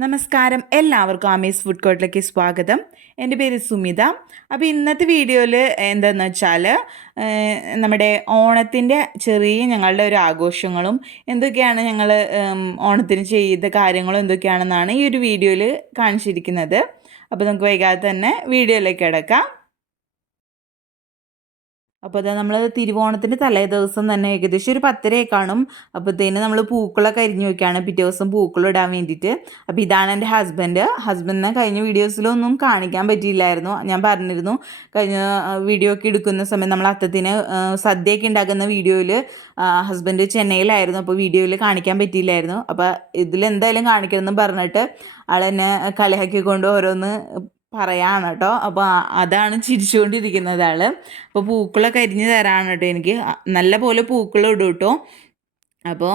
നമസ്കാരം, എല്ലാവർക്കും ആമീസ് ഫുഡ് കോർട്ടിലേക്ക് സ്വാഗതം. എൻ്റെ പേര് സുമിത. അപ്പോൾ ഇന്നത്തെ വീഡിയോയിൽ എന്താണെന്ന് വെച്ചാൽ നമ്മുടെ ഓണത്തിൻ്റെ ചെറിയ ഞങ്ങളുടെ ഒരു ആഘോഷങ്ങളും എന്തൊക്കെയാണ് ഞങ്ങൾ ഓണത്തിന് ചെയ്ത കാര്യങ്ങളും എന്തൊക്കെയാണെന്നാണ് ഈ ഒരു വീഡിയോയിൽ കാണിച്ചിരിക്കുന്നത്. അപ്പോൾ നമുക്ക് വൈകാതെ തന്നെ വീഡിയോയിലേക്ക് കിടക്കാം. അപ്പോൾ അത് നമ്മൾ തിരുവോണത്തിൻ്റെ തലേ ദിവസം തന്നെ ഏകദേശം ഒരു 10:30 കാണും. അപ്പോഴത്തേന് നമ്മൾ പൂക്കളൊക്കെ അരിഞ്ഞു വയ്ക്കുകയാണ് പിറ്റേ ദിവസം പൂക്കളം ഇടാൻ വേണ്ടിയിട്ട്. അപ്പോൾ ഇതാണ് എൻ്റെ ഹസ്ബൻഡിനെ കഴിഞ്ഞ വീഡിയോസിലൊന്നും കാണിക്കാൻ പറ്റിയില്ലായിരുന്നു. ഞാൻ പറഞ്ഞിരുന്നു കഴിഞ്ഞ വീഡിയോ ഒക്കെ എടുക്കുന്ന സമയം നമ്മൾ അത്തത്തിന് സദ്യയൊക്കെ ഉണ്ടാക്കുന്ന വീഡിയോയിൽ ഹസ്ബൻഡ് ചെന്നൈയിലായിരുന്നു. അപ്പോൾ വീഡിയോയിൽ കാണിക്കാൻ പറ്റിയില്ലായിരുന്നു. അപ്പോൾ ഇതിലെന്തായാലും കാണിക്കണമെന്ന് പറഞ്ഞിട്ട് ആളെന്നെ കളിയാക്കിക്കൊണ്ട് ഓരോന്ന് പറയാണ് കേട്ടോ. അപ്പോൾ അതാണ് ചിരിച്ചുകൊണ്ടിരിക്കുന്നത് ആൾ. അപ്പോൾ പൂക്കളൊക്കെ അരിഞ്ഞ് തരാണ് കേട്ടോ എനിക്ക്. നല്ല പോലെ പൂക്കൾ ഇടും കേട്ടോ. അപ്പോൾ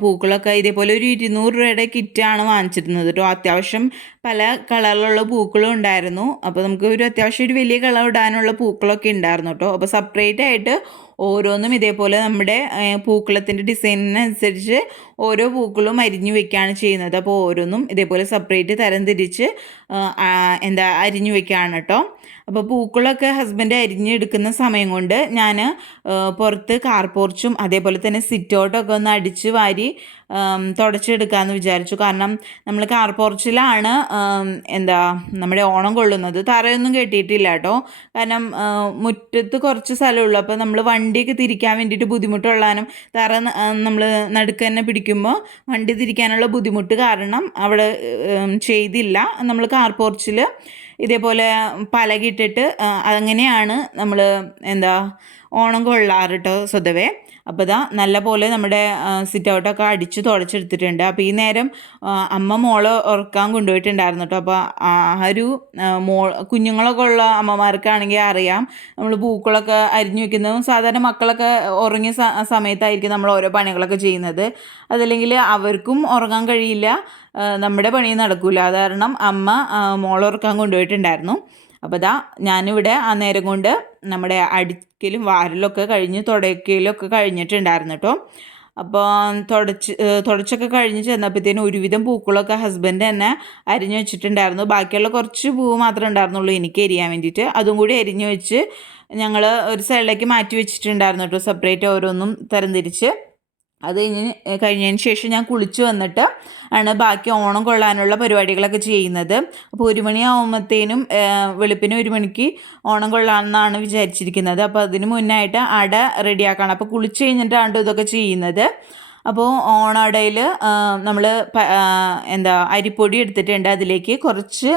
പൂക്കളൊക്കെ ഇതേപോലെ ഒരു 200 രൂപയുടെ കിറ്റാണ് വാങ്ങിച്ചിരുന്നത് കേട്ടോ. അത്യാവശ്യം പല കളറിലുള്ള പൂക്കളും ഉണ്ടായിരുന്നു. അപ്പോൾ നമുക്ക് അത്യാവശ്യം ഒരു വലിയ കളർ ഇടാനുള്ള പൂക്കളൊക്കെ ഉണ്ടായിരുന്നു കേട്ടോ. അപ്പോൾ സെപ്പറേറ്റ് ആയിട്ട് ഓരോന്നും ഇതേപോലെ നമ്മുടെ പൂക്കളത്തിൻ്റെ ഡിസൈനിനനുസരിച്ച് ഓരോ പൂക്കളും അരിഞ്ഞു വെക്കുകയാണ് ചെയ്യുന്നത്. അപ്പോൾ ഓരോന്നും ഇതേപോലെ സെപ്പറേറ്റ് തരംതിരിച്ച് അരിഞ്ഞു വെക്കുകയാണ് കേട്ടോ. അപ്പോൾ പൂക്കളൊക്കെ ഹസ്ബൻഡ് അരിഞ്ഞെടുക്കുന്ന സമയം കൊണ്ട് ഞാൻ പുറത്ത് കാർ പോർച്ചും അതേപോലെ തന്നെ സിറ്റ് ഔട്ടൊക്കെ ഒന്ന് അടിച്ച് വാരി തുടച്ചെടുക്കാമെന്ന് വിചാരിച്ചു. കാരണം നമ്മൾ കാർ പോർച്ചിലാണ് നമ്മുടെ ഓണം കൊള്ളുന്നത്. തറയൊന്നും കെട്ടിയിട്ടില്ല കേട്ടോ. കാരണം മുറ്റത്ത് കുറച്ച് സ്ഥലമുള്ളൂ. അപ്പോൾ നമ്മൾ വണ്ടിയൊക്കെ തിരിക്കാൻ വേണ്ടിയിട്ട് ബുദ്ധിമുട്ടുള്ളാനും തറ നമ്മൾ നടുക്ക് തന്നെ പിടിക്കുമ്പോൾ വണ്ടി തിരിക്കാനുള്ള ബുദ്ധിമുട്ട് കാരണം അവിടെ ചെയ്തില്ല. നമ്മൾ കാർ പോർച്ചിൽ ഇതേപോലെ പലകിട്ടിട്ട് അങ്ങനെയാണ് നമ്മൾ ഓണം കൊള്ളാറ് കേട്ടോ സ്വതവേ. അപ്പോൾ ഇതാ നല്ല പോലെ നമ്മുടെ സിറ്റ് ഔട്ടൊക്കെ അടിച്ച് തുടച്ചെടുത്തിട്ടുണ്ട്. അപ്പോൾ ഈ നേരം അമ്മ മോളെ ഉറക്കാൻ കൊണ്ടുപോയിട്ടുണ്ടായിരുന്നു കേട്ടോ. അപ്പോൾ ആ ഒരു കുഞ്ഞുങ്ങളൊക്കെ ഉള്ള അമ്മമാർക്കാണെങ്കിൽ അറിയാം, നമ്മൾ പൂക്കളൊക്കെ അരിഞ്ഞു വെക്കുന്നതും സാധാരണ മക്കളൊക്കെ ഉറങ്ങിയ സമയത്തായിരിക്കും നമ്മൾ ഓരോ പണികളൊക്കെ ചെയ്യുന്നത്. അതല്ലെങ്കിൽ അവർക്കും ഉറങ്ങാൻ കഴിയില്ല, നമ്മുടെ പണി നടക്കില്ല. അത് കാരണം അമ്മ മോളെ ഉറക്കാൻ കൊണ്ടുപോയിട്ടുണ്ടായിരുന്നു. അപ്പോൾ ഞാനിവിടെ ആ നേരം കൊണ്ട് നമ്മുടെ അടിക്കലും വാരലൊക്കെ കഴിഞ്ഞ് തുടയ്ക്കലൊക്കെ കഴിഞ്ഞിട്ടുണ്ടായിരുന്നു കേട്ടോ. അപ്പോൾ തുടച്ചൊക്കെ കഴിഞ്ഞ് ചെന്നപ്പോഴത്തേനും ഒരുവിധം പൂക്കളൊക്കെ ഹസ്ബൻഡ് തന്നെ അരിഞ്ഞു വെച്ചിട്ടുണ്ടായിരുന്നു. ബാക്കിയുള്ള കുറച്ച് പൂവ് മാത്രമേ ഉണ്ടായിരുന്നുള്ളൂ എനിക്ക് എരിയാൻ വേണ്ടിയിട്ട്. അതും കൂടി അരിഞ്ഞു വെച്ച് ഞങ്ങൾ ഒരു സൈഡിലേക്ക് മാറ്റി വെച്ചിട്ടുണ്ടായിരുന്നു കേട്ടോ, സെപ്പറേറ്റ് ഓരോന്നും തരംതിരിച്ച്. അത് കഴിഞ്ഞതിന് ശേഷം ഞാൻ കുളിച്ച് വന്നിട്ട് ആണ് ബാക്കി ഓണം കൊള്ളാനുള്ള പരിപാടികളൊക്കെ ചെയ്യുന്നത്. അപ്പോൾ 1 മണിയാവുമ്പോഴത്തേനും വെളുപ്പിന് 1 മണിക്ക് ഓണം കൊള്ളാമെന്നാണ് വിചാരിച്ചിരിക്കുന്നത്. അപ്പോൾ അതിന് മുന്നായിട്ട് അട റെഡിയാക്കണം. അപ്പോൾ കുളിച്ച് കഴിഞ്ഞിട്ടാണ് ഇതൊക്കെ ചെയ്യുന്നത്. അപ്പോൾ ഓണടയിൽ നമ്മൾ അരിപ്പൊടി എടുത്തിട്ടുണ്ട്. അതിലേക്ക് കുറച്ച്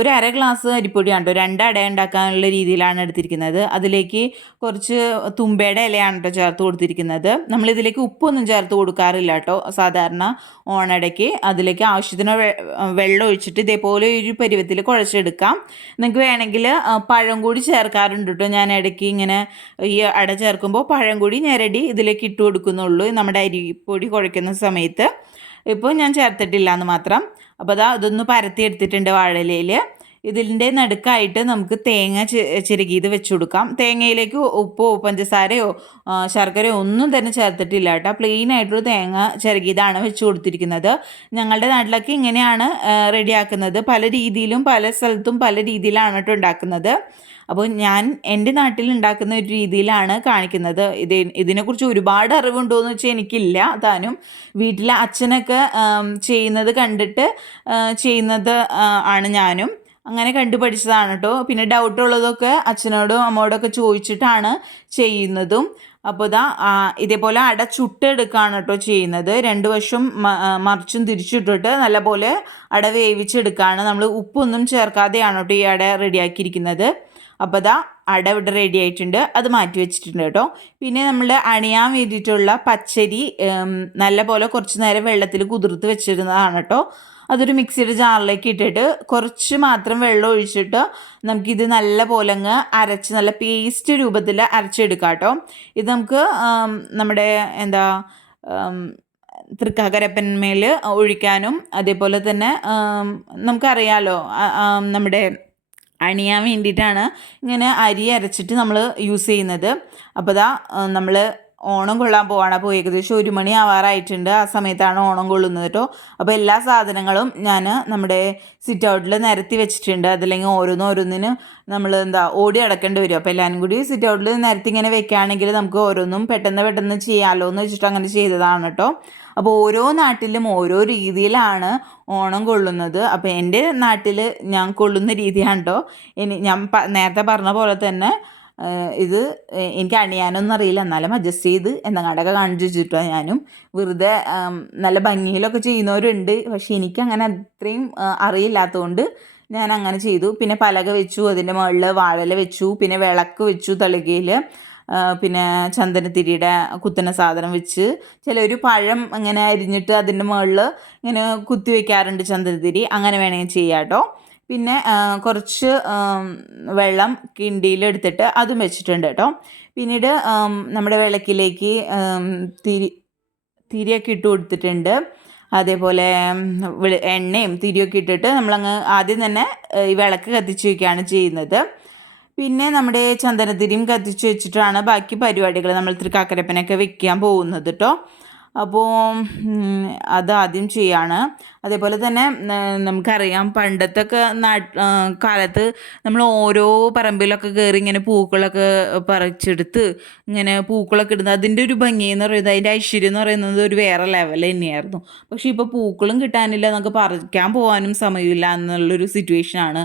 ഒരു അര ഗ്ലാസ് അരിപ്പൊടിയാണ് കേട്ടോ. 2 അട ഉണ്ടാക്കാനുള്ള രീതിയിലാണ് എടുത്തിരിക്കുന്നത്. അതിലേക്ക് കുറച്ച് തുമ്പയുടെ ഇലയാണ് കേട്ടോ ചേർത്ത് കൊടുത്തിരിക്കുന്നത്. നമ്മളിതിലേക്ക് ഉപ്പൊന്നും ചേർത്ത് കൊടുക്കാറില്ല കേട്ടോ സാധാരണ ഓണടയ്ക്ക്. അതിലേക്ക് ആവശ്യത്തിന് വെള്ളം ഒഴിച്ചിട്ട് ഇതേപോലെ ഒരു പരുവത്തിൽ കുഴച്ചെടുക്കാം. നിങ്ങൾക്ക് വേണമെങ്കിൽ പഴം കൂടി ചേർക്കാറുണ്ട് കേട്ടോ. ഞാൻ ഇടയ്ക്ക് ഇങ്ങനെ ഈ അട ചേർക്കുമ്പോൾ പഴം കൂടി ഞെരടി ഇതിലേക്ക് ഇട്ട് കൊടുക്കുന്നുള്ളൂ നമ്മുടെ അരിപ്പൊടി കുഴയ്ക്കുന്ന സമയത്ത്. ഇപ്പോൾ ഞാൻ ചേർത്തിട്ടില്ല എന്ന് മാത്രം. അപ്പോൾ അതൊന്ന് പരത്തി എടുത്തിട്ടുണ്ട് വാഴയിലയിൽ. ഇതിൻ്റെ നടുക്കായിട്ട് നമുക്ക് തേങ്ങ ചിരകിയത് വെച്ച് കൊടുക്കാം. തേങ്ങയിലേക്ക് ഉപ്പോ പഞ്ചസാരയോ ശർക്കരയോ ഒന്നും തന്നെ ചേർത്തിട്ടില്ല കേട്ടോ. പ്ലെയിൻ ആയിട്ടൊരു തേങ്ങ ചിരകിയതാണ് വെച്ച് കൊടുത്തിരിക്കുന്നത്. ഞങ്ങളുടെ നാട്ടിലൊക്കെ ഇങ്ങനെയാണ് റെഡിയാക്കുന്നത്. പല രീതിയിലും പല സ്ഥലത്തും പല രീതിയിലാണ് കേട്ടോ ഉണ്ടാക്കുന്നത്. അപ്പോൾ ഞാൻ എൻ്റെ നാട്ടിൽ ഉണ്ടാക്കുന്ന ഒരു രീതിയിലാണ് കാണിക്കുന്നത്. ഇതിനെക്കുറിച്ച് ഒരുപാട് അറിവുണ്ടോ എന്ന് വെച്ചാൽ എനിക്കില്ല. താനും വീട്ടിലെ അച്ഛനൊക്കെ ചെയ്യുന്നത് കണ്ടിട്ട് ചെയ്യുന്നത് ആണ് ഞാനും. അങ്ങനെ കണ്ടുപഠിച്ചതാണ് കേട്ടോ. പിന്നെ ഡൗട്ടുള്ളതൊക്കെ അച്ഛനോടും അമ്മയോടൊക്കെ ചോദിച്ചിട്ടാണ് ചെയ്യുന്നതും. അപ്പോൾ ഇതേപോലെ അട ചുട്ടെടുക്കുകയാണ് കേട്ടോ ചെയ്യുന്നത്. 2 വശം മറിച്ചും തിരിച്ചിട്ടിട്ട് നല്ലപോലെ അട വേവിച്ചെടുക്കുകയാണ്. നമ്മൾ ഉപ്പൊന്നും ചേർക്കാതെയാണ് കേട്ടോ ഈ അട റെഡിയാക്കിയിരിക്കുന്നത്. അപ്പോൾ അട ഇവിടെ റെഡി ആയിട്ടുണ്ട്. അത് മാറ്റി വെച്ചിട്ടുണ്ട് കേട്ടോ. പിന്നെ നമ്മൾ അണിയാൻ വേണ്ടിയിട്ടുള്ള പച്ചരി നല്ലപോലെ കുറച്ച് നേരം വെള്ളത്തിൽ കുതിർത്ത് വെച്ചിരുന്നതാണ് കേട്ടോ. അതൊരു മിക്സിയുടെ ജാറിലേക്ക് ഇട്ടിട്ട് കുറച്ച് മാത്രം വെള്ളം ഒഴിച്ചിട്ട് നമുക്കിത് നല്ല പോലെ അങ്ങ് അരച്ച് നല്ല പേസ്റ്റ് രൂപത്തിൽ അരച്ചെടുക്കാം കേട്ടോ. ഇത് നമുക്ക് നമ്മുടെ തൃക്കാക്കരപ്പന്മേൽ ഒഴിക്കാനും അതേപോലെ തന്നെ നമുക്കറിയാലോ നമ്മുടെ അണിയാൻ വേണ്ടിയിട്ടാണ് ഇങ്ങനെ അരി അരച്ചിട്ട് നമ്മൾ യൂസ് ചെയ്യുന്നത്. അപ്പോൾ നമ്മൾ ഓണം കൊള്ളാൻ പോവാണ്. അപ്പോൾ ഏകദേശം 1 മണി ആവാറായിട്ടുണ്ട്. ആ സമയത്താണ് ഓണം കൊള്ളുന്നത് കേട്ടോ. അപ്പോൾ എല്ലാ സാധനങ്ങളും ഞാൻ നമ്മുടെ സിറ്റ് ഔട്ടിൽ നിരത്തി വെച്ചിട്ടുണ്ട്. അതല്ലെങ്കിൽ ഓരോന്നിന് നമ്മൾ ഓടി അടക്കേണ്ടി വരും. അപ്പോൾ എല്ലാവരും കൂടി സിറ്റ് ഔട്ടിൽ നിരത്തി ഇങ്ങനെ വെക്കുകയാണെങ്കിൽ നമുക്ക് ഓരോന്നും പെട്ടെന്ന് ചെയ്യാമല്ലോ എന്ന് വെച്ചിട്ട് അങ്ങനെ ചെയ്തതാണ് കേട്ടോ. അപ്പോൾ ഓരോ നാട്ടിലും ഓരോ രീതിയിലാണ് ഓണം കൊള്ളുന്നത്. അപ്പോൾ എൻ്റെ നാട്ടിൽ ഞാൻ കൊള്ളുന്ന രീതിയാണ് കേട്ടോ. ഞാൻ നേരത്തെ പറഞ്ഞ പോലെ തന്നെ ഇത് എനിക്ക് അണിയാനൊന്നും അറിയില്ല, എന്നാലും അഡ്ജസ്റ്റ് ചെയ്ത് എന്തെങ്കിലുമൊക്കെ കാണിച്ച് വെച്ചിട്ടോ. ഞാനും വെറുതെ നല്ല ഭംഗിയിലൊക്കെ ചെയ്യുന്നവരുണ്ട്, പക്ഷേ എനിക്കങ്ങനെ അത്രയും അറിയില്ലാത്തതുകൊണ്ട് ഞാൻ അങ്ങനെ ചെയ്തു. പിന്നെ പലക വെച്ചു, അതിൻ്റെ മുകളിൽ വാഴല വെച്ചു, പിന്നെ വിളക്ക് വെച്ചു തളികയിൽ, പിന്നെ ചന്ദനത്തിരിയുടെ കുത്തുന്ന സാധനം വെച്ച്, ചിലർ പഴം ഇങ്ങനെ അരിഞ്ഞിട്ട് അതിൻ്റെ മുകളിൽ ഇങ്ങനെ കുത്തി വയ്ക്കാറുണ്ട് ചന്ദനത്തിരി. അങ്ങനെ വേണമെങ്കിൽ ചെയ്യാം കേട്ടോ. പിന്നെ കുറച്ച് വെള്ളം കിണ്ടിയിലെടുത്തിട്ട് അതും വെച്ചിട്ടുണ്ട് കേട്ടോ. പിന്നീട് നമ്മുടെ വിളക്കിലേക്ക് തിരിയൊക്കെ ഇട്ട് കൊടുത്തിട്ടുണ്ട്. അതേപോലെ എണ്ണയും തിരിയൊക്കെ ഇട്ടിട്ട് നമ്മളങ്ങ് ആദ്യം തന്നെ ഈ വിളക്ക് കത്തിച്ച് വയ്ക്കുകയാണ് ചെയ്യുന്നത്. പിന്നെ നമ്മുടെ ചന്ദനത്തിരിയും കത്തിച്ച് വെച്ചിട്ടാണ് ബാക്കി പരിപാടികൾ നമ്മൾ തൃക്കാക്കരപ്പനൊക്കെ വെക്കാൻ പോകുന്നത് കേട്ടോ. അപ്പോൾ അതാദ്യം ചെയ്യാണ്. അതേപോലെ തന്നെ നമുക്കറിയാം പണ്ടത്തെ കാലത്ത് നമ്മൾ ഓരോ പറമ്പിലൊക്കെ കയറി ഇങ്ങനെ പൂക്കളൊക്കെ പറിച്ചെടുത്ത് ഇങ്ങനെ പൂക്കളൊക്കെ ഇടുന്നത്, അതിൻ്റെ ഒരു ഭംഗി എന്ന് പറയുന്നത്, അതിൻ്റെ ഐശ്വര്യം എന്ന് പറയുന്നത് ഒരു വേറെ ലെവൽ തന്നെയായിരുന്നു. പക്ഷേ ഇപ്പോൾ പൂക്കളും കിട്ടാനില്ല, നമുക്ക് പറിക്കാൻ പോകാനും സമയമില്ല എന്നുള്ളൊരു സിറ്റുവേഷനാണ്.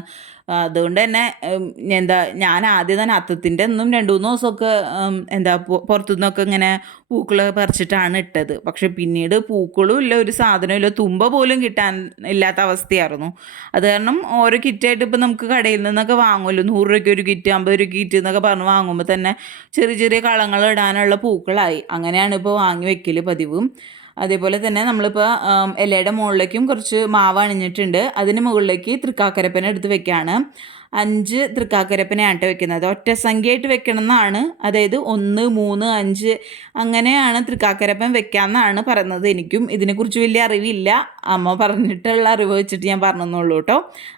അതുകൊണ്ട് തന്നെ ഞാൻ ആദ്യം തന്നെ അത്തത്തിൻ്റെ ഒന്നും 2-3 ദിവസമൊക്കെ പുറത്തുനിന്നൊക്കെ ഇങ്ങനെ പൂക്കൾ പറിച്ചിട്ടാണ് ഇട്ടത്. പക്ഷെ പിന്നീട് പൂക്കളും ഇല്ല, ഒരു സാധനവും ഇല്ല, തുമ്പ പോലും കിട്ടാൻ ഇല്ലാത്ത അവസ്ഥയായിരുന്നു. അത് കാരണം ഓരോ കിറ്റായിട്ട് ഇപ്പോൾ നമുക്ക് കടയിൽ നിന്നൊക്കെ വാങ്ങുമല്ലോ, 100 രൂപയ്ക്ക് ഒരു കിറ്റ്, 50 രൂപയ്ക്ക് കിറ്റ് എന്നൊക്കെ പറഞ്ഞ് വാങ്ങുമ്പോൾ തന്നെ ചെറിയ കളങ്ങൾ ഇടാനുള്ള പൂക്കളായി. അങ്ങനെയാണ് ഇപ്പോൾ വാങ്ങി വെക്കൽ പതിവ്. അതേപോലെ തന്നെ നമ്മളിപ്പോൾ ഇലയുടെ മുകളിലേക്കും കുറച്ച് മാവ് അണിഞ്ഞിട്ടുണ്ട്. അതിന് മുകളിലേക്ക് തൃക്കാക്കരപ്പന എടുത്ത് വെക്കുകയാണ്. 5 തൃക്കാക്കരപ്പനയായിട്ട് വെക്കുന്നത്. ഒറ്റ സംഖ്യയായിട്ട് വെക്കണം എന്നാണ്, അതായത് 1, 3, 5 അങ്ങനെയാണ് തൃക്കാക്കരപ്പൻ വെക്കാമെന്നാണ് പറയുന്നത്. എനിക്കും ഇതിനെക്കുറിച്ച് വലിയ അറിവില്ല, അമ്മ പറഞ്ഞിട്ടുള്ള അറിവ് വെച്ചിട്ട് ഞാൻ പറഞ്ഞെന്നുള്ളൂ കേട്ടോ.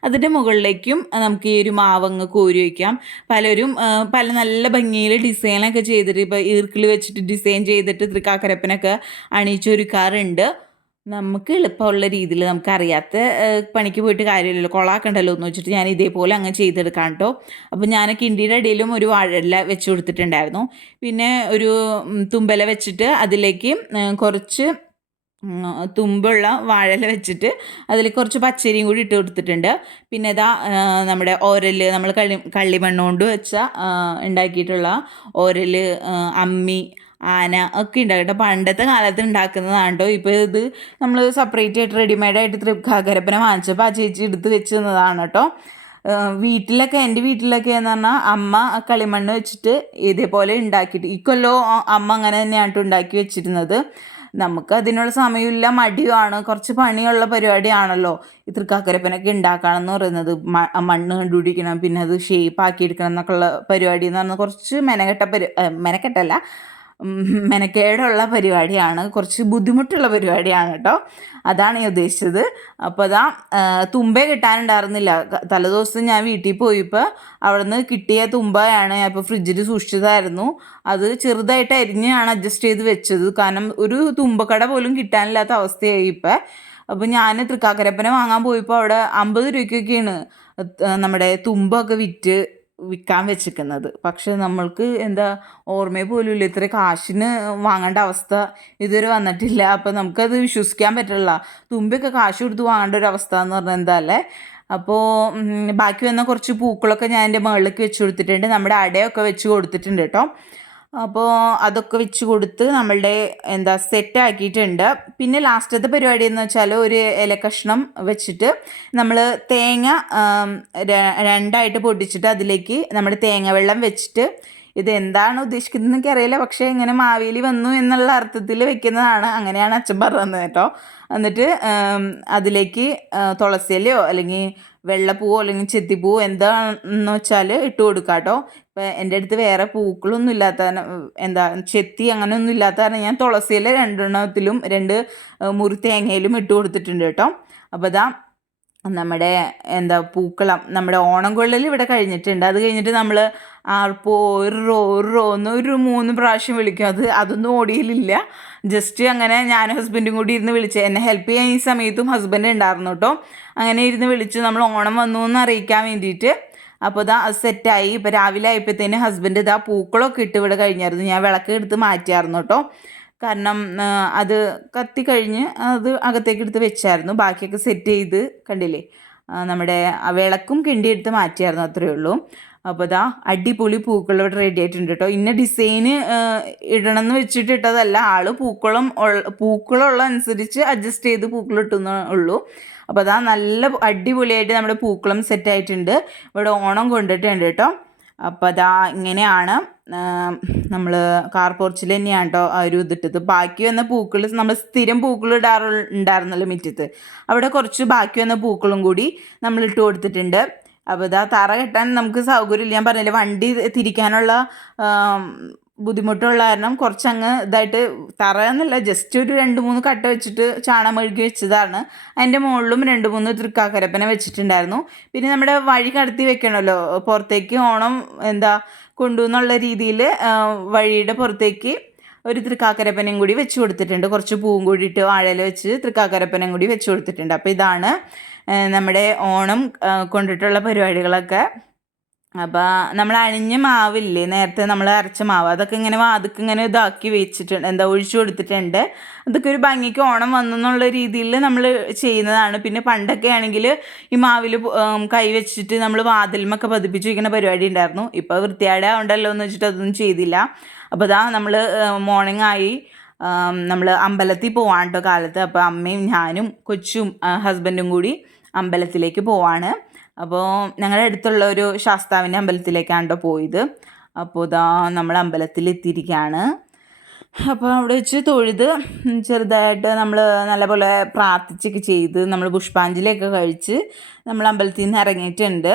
അതിൻ്റെ മുകളിലേക്കും നമുക്ക് ഈ ഒരു മാവങ്ങ് കോരി വയ്ക്കാം. പലരും പല നല്ല ഭംഗിയിൽ ഡിസൈനൊക്കെ ചെയ്തിട്ട്, ഇപ്പോൾ ഈർക്കിൽ വെച്ചിട്ട് ഡിസൈൻ ചെയ്തിട്ട് തൃക്കാക്കരപ്പനൊക്കെ അണിയിച്ചൊരുക്കാറുണ്ട്. നമുക്ക് എളുപ്പമുള്ള രീതിയിൽ, നമുക്കറിയാത്ത പണിക്ക് പോയിട്ട് കാര്യമില്ലല്ലോ, കൊളാക്കണ്ടല്ലോ എന്ന് വെച്ചിട്ട് ഞാൻ ഇതേപോലെ അങ്ങ് ചെയ്തെടുക്കാം കേട്ടോ. അപ്പോൾ ഞാൻ കിണ്ടിയുടെ അടിയിലും ഒരു വാഴയില വെച്ച് കൊടുത്തിട്ടുണ്ടായിരുന്നു. പിന്നെ ഒരു തുമ്പല വെച്ചിട്ട് അതിലേക്ക് കുറച്ച് തുമ്പുള്ള വാഴയില വെച്ചിട്ട് അതിൽ കുറച്ച് പച്ചരിയും കൂടി ഇട്ട് കൊടുത്തിട്ടുണ്ട്. പിന്നെ ഇതാ നമ്മുടെ ഓരൽ, നമ്മൾ കള്ളിമണ്ണ് കൊണ്ട് വെച്ച ഉണ്ടാക്കിയിട്ടുള്ള ഓരൽ, അമ്മി, ആന ഒക്കെ ഉണ്ടാകട്ടെ. പണ്ടത്തെ കാലത്ത് ഉണ്ടാക്കുന്നതാണ് കേട്ടോ. ഇപ്പോൾ ഇത് നമ്മൾ സെപ്പറേറ്റ് ആയിട്ട് റെഡിമെയ്ഡായിട്ട് തൃക്കാക്കരപ്പന വാങ്ങിച്ചപ്പോൾ ആ ചേച്ചി എടുത്ത് വെച്ച് തന്നതാണ് കേട്ടോ. വീട്ടിലൊക്കെ, എൻ്റെ വീട്ടിലൊക്കെ എന്ന് പറഞ്ഞാൽ അമ്മ കളിമണ്ണ് വെച്ചിട്ട് ഇതേപോലെ ഉണ്ടാക്കിയിട്ട്, ഈ കൊല്ലോ അമ്മ അങ്ങനെ തന്നെയാണ് ഉണ്ടാക്കി വെച്ചിരുന്നത്. നമുക്ക് അതിനുള്ള സമയമില്ല, മടിയുമാണ്, കുറച്ച് പണിയുള്ള പരിപാടിയാണല്ലോ ഈ തൃക്കാക്കരപ്പനൊക്കെ ഉണ്ടാക്കുകയാണെന്ന് പറയുന്നത്. മണ്ണ് കണ്ടുപിടിക്കണം, പിന്നെ അത് ഷേപ്പ് ആക്കി എടുക്കണം എന്നൊക്കെ ഉള്ള പരിപാടി എന്ന് പറഞ്ഞാൽ കുറച്ച് മെനക്കെട്ടല്ല, മെനക്കേടുള്ള പരിപാടിയാണ്, കുറച്ച് ബുദ്ധിമുട്ടുള്ള പരിപാടിയാണ് കേട്ടോ. അതാണ് ഞാൻ ഉദ്ദേശിച്ചത്. അപ്പോൾ അതാ തുമ്പേ കിട്ടാനുണ്ടായിരുന്നില്ല. തലേദിവസം ഞാൻ വീട്ടിൽ പോയപ്പോൾ അവിടെ നിന്ന് കിട്ടിയ തുമ്പയാണ് ഞാൻ ഇപ്പോൾ ഫ്രിഡ്ജിൽ സൂക്ഷിച്ചതായിരുന്നു. അത് ചെറുതായിട്ട് അരിഞ്ഞാണ് അഡ്ജസ്റ്റ് ചെയ്ത് വെച്ചത്, കാരണം ഒരു തുമ്പക്കട പോലും കിട്ടാനില്ലാത്ത അവസ്ഥയായി ഇപ്പം. അപ്പോൾ ഞാൻ തൃക്കാക്കരപ്പന വാങ്ങാൻ പോയപ്പോൾ അവിടെ 50 രൂപയ്ക്കൊക്കെയാണ് നമ്മുടെ തുമ്പൊക്കെ വിൽക്കാൻ വെച്ചിരിക്കുന്നത്. പക്ഷെ നമ്മൾക്ക് ഓർമ്മയെ പോലും ഇല്ല, ഇത്ര കാശിന് വാങ്ങേണ്ട അവസ്ഥ ഇതുവരെ വന്നിട്ടില്ല. അപ്പം നമുക്കത് വിശ്വസിക്കാൻ പറ്റില്ല, തുമ്പിയൊക്കെ കാശ് കൊടുത്ത് വാങ്ങേണ്ട ഒരു അവസ്ഥ എന്ന് പറഞ്ഞാൽ എന്താ അല്ലേ. അപ്പോൾ ബാക്കി വന്ന കുറച്ച് പൂക്കളൊക്കെ ഞാൻ എൻ്റെ മുകളിലേക്ക് വെച്ച് കൊടുത്തിട്ടുണ്ട്. നമ്മുടെ അടയൊക്കെ വെച്ച് കൊടുത്തിട്ടുണ്ട് കേട്ടോ. അപ്പോൾ അതൊക്കെ വെച്ച് കൊടുത്ത് നമ്മളുടെ സെറ്റാക്കിയിട്ടുണ്ട്. പിന്നെ ലാസ്റ്റത്തെ പരിപാടി എന്ന് വെച്ചാൽ ഒരു ഇലക്കഷ്ണം വെച്ചിട്ട് നമ്മൾ തേങ്ങ 2ആയിട്ട് പൊട്ടിച്ചിട്ട് അതിലേക്ക് നമ്മുടെ തേങ്ങ വെള്ളം വെച്ചിട്ട്, ഇതെന്താണ് ഉദ്ദേശിക്കുന്നത് എന്നൊക്കെ അറിയില്ല, പക്ഷേ ഇങ്ങനെ മാവേലി വന്നു എന്നുള്ള അർത്ഥത്തിൽ വെക്കുന്നതാണ്, അങ്ങനെയാണ് അച്ഛൻ പറഞ്ഞത് കേട്ടോ. എന്നിട്ട് അതിലേക്ക് തുളസിയിലയോ അല്ലെങ്കിൽ വെള്ളപ്പൂവോ അല്ലെങ്കിൽ ചെത്തിപ്പൂവോ എന്താണെന്ന് വെച്ചാൽ ഇട്ട് കൊടുക്കാം കേട്ടോ. ഇപ്പം എൻ്റെ അടുത്ത് വേറെ പൂക്കളൊന്നും ഇല്ലാത്ത ചെത്തി അങ്ങനെയൊന്നും ഇല്ലാത്ത കാരണം ഞാൻ തുളസിയില 2 എണ്ണത്തിലും 2 മുറി തേങ്ങയിലും ഇട്ട് കൊടുത്തിട്ടുണ്ട് കേട്ടോ. അപ്പോൾ നമ്മുടെ എന്താ പൂക്കളം നമ്മുടെ ഓണം കൊള്ളൽ ഇവിടെ കഴിഞ്ഞിട്ടുണ്ട്. അത് കഴിഞ്ഞിട്ട് നമ്മൾ ആർപ്പോ ഒരു റോന്ന് ഒരു 3 പ്രാവശ്യം വിളിക്കും. അതൊന്നും ഓടിയിലില്ല. ജസ്റ്റ് അങ്ങനെ ഞാനും ഹസ്ബൻഡും കൂടി ഇരുന്ന് വിളിച്ച് എന്നെ ഹെൽപ്പ് ചെയ്യാൻ ഈ സമയത്തും ഹസ്ബൻഡ് ഉണ്ടായിരുന്നു കേട്ടോ. അങ്ങനെ ഇരുന്ന് വിളിച്ച് നമ്മൾ ഓണം വന്നു എന്ന് അറിയിക്കാൻ വേണ്ടിയിട്ട്. അപ്പോൾ ഇതാ അത് സെറ്റായി. ഇപ്പോൾ രാവിലെ ആയപ്പോഴത്തേന് ഹസ്ബൻഡ് ഇതാ പൂക്കളമൊക്കെ ഇട്ട് ഇവിടെ കഴിഞ്ഞായിരുന്നു. ഞാൻ വിളക്ക് എടുത്ത് മാറ്റിയായിരുന്നു കേട്ടോ. കാരണം അത് കത്തി കഴിഞ്ഞ് അത് അകത്തേക്ക് എടുത്ത് വെച്ചായിരുന്നു. ബാക്കിയൊക്കെ സെറ്റ് ചെയ്ത് കണ്ടില്ലേ, നമ്മുടെ വിളക്കും കിണ്ടി എടുത്ത് മാറ്റിയായിരുന്നു, അത്രയേ ഉള്ളൂ. അപ്പോൾ ഇതാ അടിപൊളി പൂക്കളോട് റെഡി ആയിട്ടുണ്ട് കേട്ടോ. ഇന്ന ഡിസൈന് ഇടണം എന്ന് വെച്ചിട്ട് ഇട്ടതല്ല, ആൾ പൂക്കളുള്ള അനുസരിച്ച് അഡ്ജസ്റ്റ് ചെയ്ത് പൂക്കളിട്ടെന്നേ ഉള്ളൂ. അപ്പോൾ അതാ നല്ല അടിപൊളിയായിട്ട് നമ്മുടെ പൂക്കളം സെറ്റായിട്ടുണ്ട്. ഇവിടെ ഓണം കൊണ്ടിട്ടുണ്ട് കേട്ടോ. അപ്പോൾ അതാ ഇങ്ങനെയാണ് നമ്മൾ കാർ പോർച്ചിൽ തന്നെയാണ് കേട്ടോ ആ ഒരു ഇതിട്ടത്. ബാക്കി വന്ന പൂക്കൾ നമ്മൾ സ്ഥിരം പൂക്കൾ ഉണ്ടായിരുന്നല്ലോ മുറ്റത്ത്, അവിടെ കുറച്ച് ബാക്കി വന്ന പൂക്കളും കൂടി നമ്മൾ ഇട്ട് കൊടുത്തിട്ടുണ്ട്. അപ്പോൾ ഇതാ തറ കെട്ടാൻ നമുക്ക് സൗകര്യമില്ല, ഞാൻ പറഞ്ഞില്ലേ വണ്ടി തിരിക്കാനുള്ള ബുദ്ധിമുട്ടുള്ള കാരണം കുറച്ചങ്ങ് ഇതായിട്ട്, തറ എന്നല്ല ജസ്റ്റ് ഒരു 2-3 കട്ട വെച്ചിട്ട് ചാണം മെഴുകി വെച്ചതാണ്. അതിൻ്റെ മുകളിലും 2-3 തൃക്കാക്കരപ്പന വെച്ചിട്ടുണ്ടായിരുന്നു. പിന്നെ നമ്മുടെ വഴി കടത്തി വെക്കണമല്ലോ പുറത്തേക്ക് ഓണം കൊണ്ടുവന്നുള്ള രീതിയിൽ വഴിയുടെ പുറത്തേക്ക് ഒരു തൃക്കാക്കരപ്പനയും കൂടി വെച്ച് കൊടുത്തിട്ടുണ്ട്. കുറച്ച് പൂവും കൂടി ഇട്ട് വാഴയിൽ വെച്ച് തൃക്കാക്കരപ്പനയും കൂടി വെച്ച് കൊടുത്തിട്ടുണ്ട്. അപ്പോൾ ഇതാണ് നമ്മുടെ ഓണം കൊണ്ടിട്ടുള്ള പരിപാടികളൊക്കെ. അപ്പോൾ നമ്മൾ അണിഞ്ഞ മാവില്ലേ, നേരത്തെ നമ്മൾ അരച്ച മാവ്, അതൊക്കെ ഇങ്ങനെ വാതിക്ക് ഇങ്ങനെ ഇതാക്കി വെച്ചിട്ടുണ്ട്, ഒഴിച്ചു കൊടുത്തിട്ടുണ്ട്. അതൊക്കെ ഒരു ഭംഗിക്ക് ഓണം വന്നു എന്നുള്ള രീതിയിൽ നമ്മൾ ചെയ്യുന്നതാണ്. പിന്നെ പണ്ടൊക്കെ ആണെങ്കിൽ ഈ മാവിൽ കൈ വെച്ചിട്ട് നമ്മൾ വാതിലുമൊക്കെ പതിപ്പിച്ച് വയ്ക്കുന്ന പരിപാടി ഉണ്ടായിരുന്നു. ഇപ്പോൾ വൃത്തിയാടെ ഉണ്ടല്ലോ എന്ന് വെച്ചിട്ട് അതൊന്നും ചെയ്തില്ല. അപ്പോൾ ഇതാ നമ്മൾ മോർണിംഗ് ആയി, നമ്മൾ അമ്പലത്തിൽ പോവാണ് കേട്ടോ കാലത്ത്. അപ്പോൾ അമ്മയും ഞാനും കൊച്ചും ഹസ്ബൻഡും കൂടി അമ്പലത്തിലേക്ക് പോവാണ്. അപ്പോൾ ഞങ്ങളുടെ അടുത്തുള്ള ഒരു ശാസ്താവിൻ്റെ അമ്പലത്തിലേക്കാണ് കേട്ടോ പോയത്. അപ്പോൾ ഇതാ നമ്മൾ അമ്പലത്തിലെത്തിയിരിക്കുകയാണ്. അപ്പോൾ അവിടെ വെച്ച് തൊഴുത് ചെറുതായിട്ട് നമ്മൾ നല്ലപോലെ പ്രാർത്ഥിച്ചൊക്കെ ചെയ്ത് നമ്മൾ പുഷ്പാഞ്ജലിയൊക്കെ കഴിച്ച് നമ്മൾ അമ്പലത്തിൽ നിന്ന് ഇറങ്ങിയിട്ടുണ്ട്.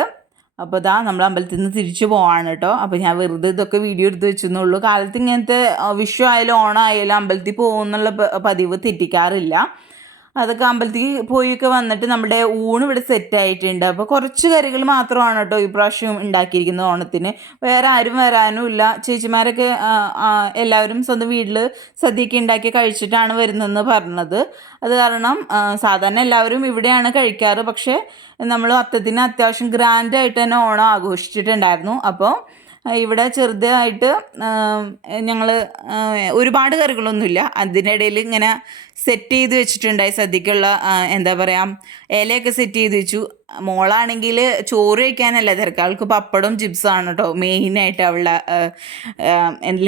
അപ്പോൾ ഇതാ നമ്മൾ അമ്പലത്തിൽ നിന്ന് തിരിച്ചു പോവാണ് കേട്ടോ. അപ്പോൾ ഞാൻ വെറുതെ ഇതൊക്കെ വീഡിയോ എടുത്ത് വെച്ചെന്നുള്ളൂ. കാലത്ത് ഇങ്ങനത്തെ വിഷു ആയാലും ഓണം ആയാലും അമ്പലത്തിൽ പോകുന്നുള്ള പതിവ് തെറ്റിക്കാറില്ല. അതൊക്കെ അമ്പലത്തിൽ പോയൊക്കെ വന്നിട്ട് നമ്മുടെ ഊണ് ഇവിടെ സെറ്റായിട്ടുണ്ട്. അപ്പോൾ കുറച്ച് കറികൾ മാത്രമാണ് കേട്ടോ ഈ പ്രാവശ്യം ഉണ്ടാക്കിയിരിക്കുന്നത് ഓണത്തിന്. വേറെ ആരും വരാനും ഇല്ല. ചേച്ചിമാരൊക്കെ എല്ലാവരും സ്വന്തം വീട്ടിൽ സദ്യയൊക്കെ ഉണ്ടാക്കി കഴിച്ചിട്ടാണ് വരുന്നതെന്ന് പറഞ്ഞത്. അത് കാരണം സാധാരണ എല്ലാവരും ഇവിടെയാണ് കഴിക്കാറ്. പക്ഷേ നമ്മൾ അത്തത്തിന് അത്യാവശ്യം ഗ്രാൻഡായിട്ട് തന്നെ ഓണം ആഘോഷിച്ചിട്ടുണ്ടായിരുന്നു. അപ്പോൾ ഇവിടെ ചെറുതായിട്ട് ഞങ്ങൾ ഒരുപാട് കറികളൊന്നുമില്ല, അതിനിടയിൽ ഇങ്ങനെ സെറ്റ് ചെയ്ത് വെച്ചിട്ടുണ്ടായി സദ്യക്കുള്ള ഇലയൊക്കെ സെറ്റ് ചെയ്ത് വെച്ചു. മോളാണെങ്കിൽ ചോറ് കഴിക്കാനല്ല തിരക്ക്, ആൾക്ക് പപ്പടവും ചിപ്സാണ് കേട്ടോ മെയിനായിട്ട് അവളുടെ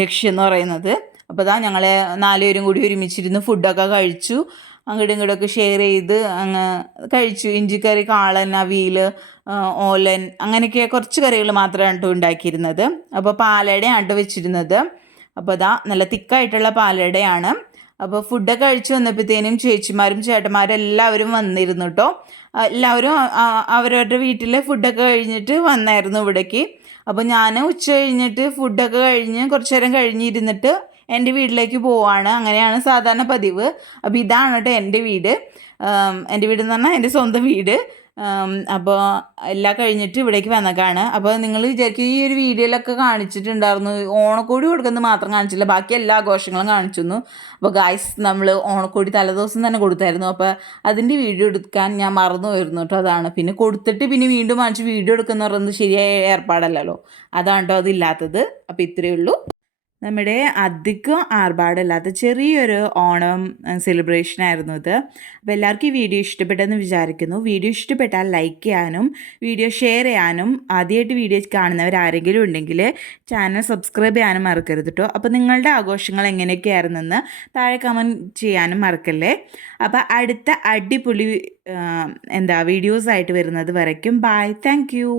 ലക്ഷ്യം എന്ന് പറയുന്നത്. അപ്പോൾ ഇതാ ഞങ്ങൾ 4 പേരും കൂടി ഒരുമിച്ചിരുന്ന് ഫുഡൊക്കെ കഴിച്ചു. അങ്ങോട്ടും ഇങ്ങോട്ടൊക്കെ ഷെയർ ചെയ്ത് അങ്ങ് കഴിച്ചു. ഇഞ്ചിക്കറി, കാളൻ, അവിയൽ, ഓലൻ, അങ്ങനെയൊക്കെ കുറച്ച് കറികൾ മാത്രമാണ് കേട്ടോ ഉണ്ടാക്കിയിരുന്നത്. അപ്പോൾ പാലടയാണ് കേട്ടോ വെച്ചിരുന്നത്. അപ്പോൾ അതാ നല്ല തിക്കായിട്ടുള്ള പാലടയാണ്. അപ്പോൾ ഫുഡൊക്കെ കഴിച്ച് വന്നപ്പോഴത്തേനും ചേച്ചിമാരും ചേട്ടന്മാരും എല്ലാവരും വന്നിരുന്നു കേട്ടോ. എല്ലാവരും അവരവരുടെ വീട്ടിലെ ഫുഡൊക്കെ കഴിഞ്ഞിട്ട് വന്നായിരുന്നു ഇവിടേക്ക്. അപ്പോൾ ഞാൻ ഉച്ച കഴിഞ്ഞിട്ട് ഫുഡൊക്കെ കഴിഞ്ഞ് കുറച്ച് നേരം കഴിഞ്ഞിരുന്നിട്ട് എൻ്റെ വീട്ടിലേക്ക് പോവാണ്. അങ്ങനെയാണ് സാധാരണ പതിവ്. അപ്പോൾ ഇതാണ് കേട്ടോ എൻ്റെ വീട്. എൻ്റെ വീട് എന്ന് പറഞ്ഞാൽ എൻ്റെ സ്വന്തം വീട്. അപ്പോൾ എല്ലാം കഴിഞ്ഞിട്ട് ഇവിടേക്ക് വന്നേക്കാണ്. അപ്പോൾ നിങ്ങൾ വിചാരിക്കും ഈ ഒരു വീഡിയോയിലൊക്കെ കാണിച്ചിട്ടുണ്ടായിരുന്നു, ഓണക്കോടി കൊടുക്കുന്നത് മാത്രം കാണിച്ചില്ല, ബാക്കി എല്ലാ ആഘോഷങ്ങളും കാണിച്ചിരുന്നു. അപ്പോൾ ഗായ്സ് നമ്മൾ ഓണക്കോടി തലേദിവസം തന്നെ കൊടുത്തായിരുന്നു. അപ്പോൾ അതിൻ്റെ വീഡിയോ എടുക്കാൻ ഞാൻ മറന്നു പോയിരുന്നു കേട്ടോ. അതാണ് പിന്നെ കൊടുത്തിട്ട് പിന്നെ വീണ്ടും വാങ്ങിച്ച് വീഡിയോ എടുക്കുന്ന പറയുന്നത് ശരിയായ ഏർപ്പാടല്ലല്ലോ, അതാണ് കേട്ടോ അതില്ലാത്തത്. അപ്പോൾ ഇത്രയേ ഉള്ളൂ. നമ്മുടെ അധികം ആർഭാടമില്ലാത്ത ചെറിയൊരു ഓണം സെലിബ്രേഷൻ ആയിരുന്നു ഇത്. അപ്പോൾ എല്ലാവർക്കും ഈ വീഡിയോ ഇഷ്ടപ്പെട്ടെന്ന് വിചാരിക്കുന്നു. വീഡിയോ ഇഷ്ടപ്പെട്ടാൽ ലൈക്ക് ചെയ്യാനും വീഡിയോ ഷെയർ ചെയ്യാനും, ആദ്യമായിട്ട് വീഡിയോ കാണുന്നവർ ആരെങ്കിലും ഉണ്ടെങ്കിൽ ചാനൽ സബ്സ്ക്രൈബ് ചെയ്യാനും മറക്കരുത് കേട്ടോ. അപ്പോൾ നിങ്ങളുടെ ആഘോഷങ്ങൾ എങ്ങനെയൊക്കെയായിരുന്നെന്ന് താഴെ കമൻറ്റ് ചെയ്യാനും മറക്കല്ലേ. അപ്പോൾ അടുത്ത അടിപൊളി വീഡിയോസായിട്ട് വരുന്നത് വരയ്ക്കും. Bye, thank U.